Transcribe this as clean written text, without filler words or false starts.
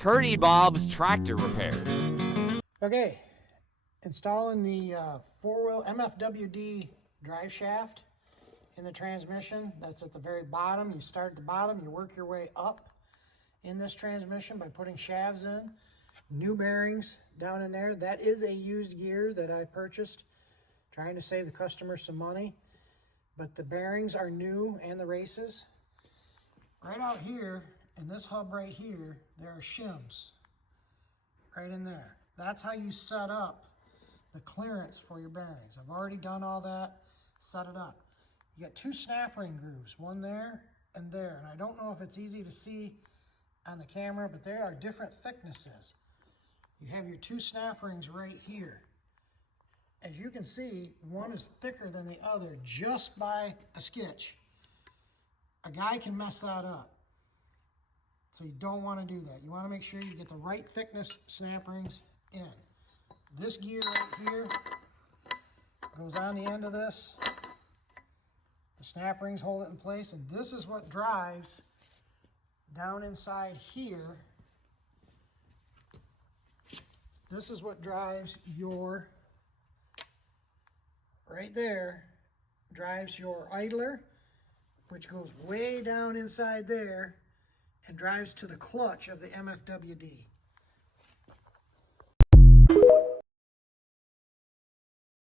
Curdy Bob's Tractor Repair. Okay, installing the four-wheel MFWD drive shaft in the transmission. That's at the very bottom. You start at the bottom, you work your way up in this transmission by putting shafts in. New bearings down in there. That is a used gear that I purchased, trying to save the customer some money. But the bearings are new and the races. Right out here, in this hub right here, there are shims right in there. That's how you set up the clearance for your bearings. I've already done all that, set it up. You got two snap ring grooves, one there and there. And I don't know if it's easy to see on the camera, but there are different thicknesses. You have your two snap rings right here. As you can see, one is thicker than the other just by a skitch. A guy can mess that up. So you don't want to do that. You want to make sure you get the right thickness snap rings in. This gear right here goes on the end of this. The snap rings hold it in place, and this is what drives down inside here. This is what drives your, right there, drives your idler, which goes way down inside there and drives to the clutch of the MFWD.